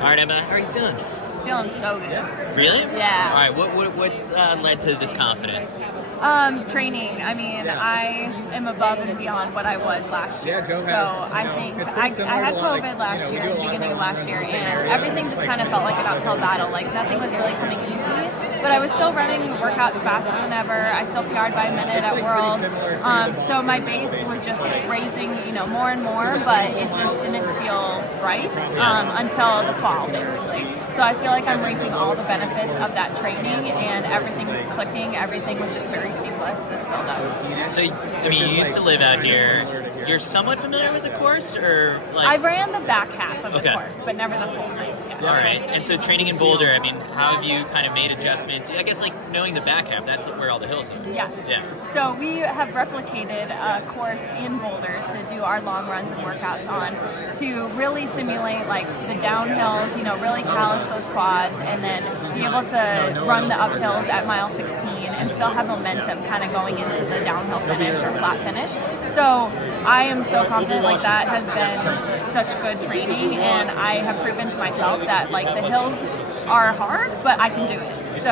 All right, Emma, how are you feeling? Feeling so good. Really? Yeah. All right, what's led to this confidence? Training. I mean, I am above and beyond what I was last year. So I think I had COVID last year, the beginning of last year, and everything just kind of felt like an uphill battle. Like nothing was really coming easy. But I was still running workouts faster than ever. I still PR'd by a minute at Worlds. So my base was just raising, more and more, but it just didn't feel right until the fall, basically. So I feel like I'm reaping all the benefits of that training, and everything's clicking. Everything was just very seamless, this build-up. So, I mean, you used to live out here. You're somewhat familiar with the course, or like? I ran the back half of the course, but never the full thing. Yeah. All right. And so training in Boulder, I mean, how have you kind of made adjustments? I guess like knowing the back half, that's where all the hills are. Yes. Yeah. So we have replicated a course in Boulder to do our long runs and workouts on, to really simulate like the downhills, really callous those quads, and then be able to run the uphills at mile 16 and still have momentum kind of going into the downhill finish or flat finish. So I am so confident, like that has been such good training, and I have proven to myself that like the hills are hard, but I can do it. So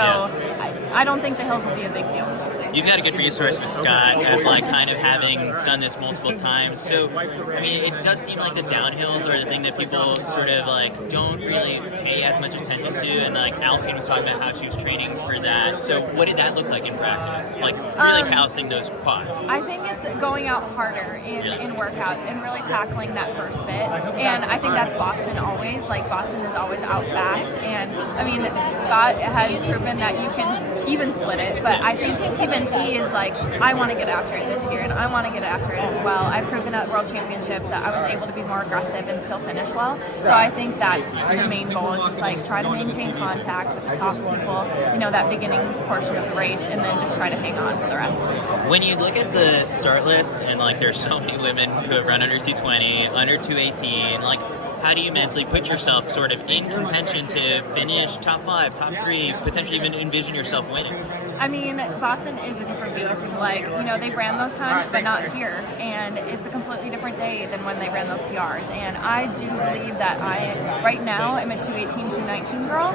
I don't think the hills will be a big deal. You've had a good resource with Scott as like kind of having done this multiple times. So, I mean, it does seem like the downhills are the thing that people sort of like don't really pay as much attention to. And like Alfie was talking about how she was training for that. So what did that look like in practice? Like really callousing those quads? I think it's going out harder in workouts and really tackling that first bit. And I think that's Boston always. Like Boston is always out fast. And I mean, Scott has proven that you can even split it. But I think even he is like, I want to get after it this year, and I want to get after it as well. I've proven at World Championships that I was able to be more aggressive and still finish well. So I think that's the main goal, just like try to maintain contact with the top people, that beginning portion of the race, and then just try to hang on for the rest. When you look at the start list, and like there's so many women who have run under 220, under 218, like how do you mentally put yourself sort of in contention to finish top 5, top 3, potentially even envision yourself winning? I mean, Boston is a different beast. Like, they've ran those times, but not here. And it's a completely different day than when they ran those PRs. And I do believe that I, right now, am a 218, 219 girl,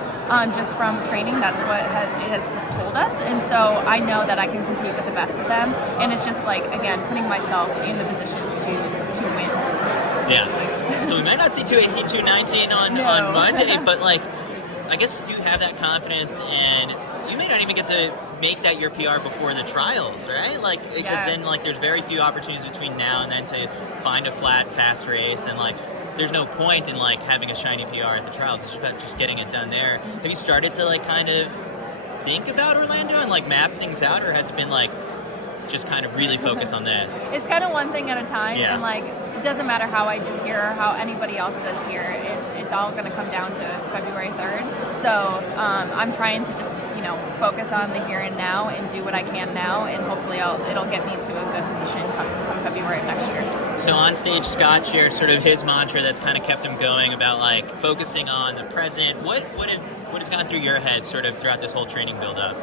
just from training. That's what it has told us. And so I know that I can compete with the best of them. And it's just like, again, putting myself in the position to win. Yeah. So we might not see 218, 219 on Monday, but like, I guess you have that confidence, and you may not even get to make that your PR before the trials, right? Like, because then like there's very few opportunities between now and then to find a flat, fast race, and like there's no point in like having a shiny PR at the trials. It's just about just getting it done there. Have you started to like kind of think about Orlando and like map things out, or has it been like just kind of really focus on this? It's kind of one thing at a time, and like it doesn't matter how I do here or how anybody else does here. It's all going to come down to February 3rd. So I'm trying to just focus on the here and now and do what I can now, and hopefully it'll get me to a good position come February of next year. So on stage, Scott shared sort of his mantra that's kind of kept him going about like focusing on the present. What has gone through your head sort of throughout this whole training build-up?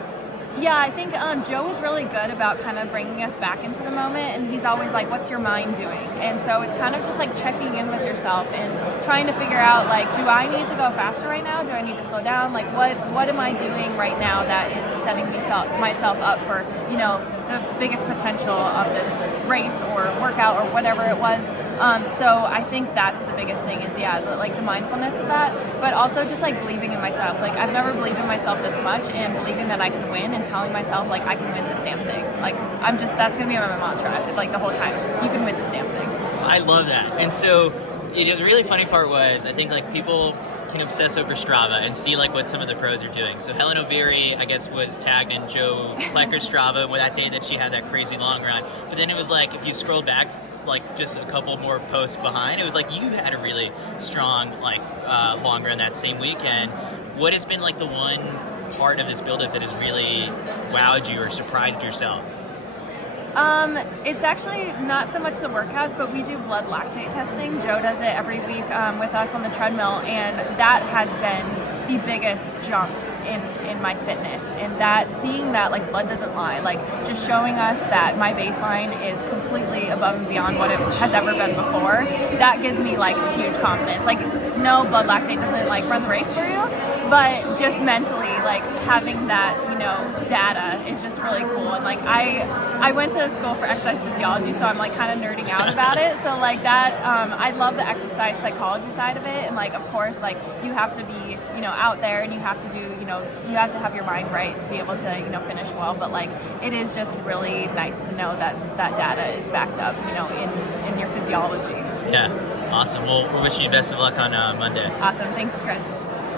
Yeah, I think Joe was really good about kind of bringing us back into the moment, and he's always like, what's your mind doing? And so it's kind of just like checking in with yourself and trying to figure out, like, do I need to go faster right now? Do I need to slow down? Like, what am I doing right now that is setting myself up for, the biggest potential of this race or workout or whatever it was? So I think that's the biggest thing is, the mindfulness of that, but also just like believing in myself. Like I've never believed in myself this much, and believing that I can win and telling myself like I can win this damn thing. Like that's gonna be my mantra like the whole time. It's just, you can win this damn thing. I love that. And so, the really funny part was, I think like people can obsess over Strava and see like what some of the pros are doing. So Helen O'Beary, I guess, was tagged in Joe Plecker's Strava with that day that she had that crazy long run. But then it was like, if you scroll back like just a couple more posts behind, it was like you had a really strong like long run that same weekend. What has been like the one part of this buildup that has really wowed you or surprised yourself? It's actually not so much the workouts, but we do blood lactate testing. Joe does it every week with us on the treadmill, and that has been the biggest jump in my fitness, and that seeing that like blood doesn't lie, like just showing us that my baseline is completely above and beyond what it has ever been before, that gives me like huge confidence. Like no, blood lactate doesn't like run the race for you, but just mentally like having that, you know, data is just really cool. And like I went to school for exercise physiology, so I'm like kind of nerding out about it. So like that, I love the exercise psychology side of it. And like, of course, like you have to be, you know, out there and you have to do, you know, you have to have your mind right to be able to, you know, finish well. But like, it is just really nice to know that that data is backed up, you know, in your physiology. Yeah, awesome. Well, we're wishing you best of luck on Monday. Awesome. Thanks, Chris.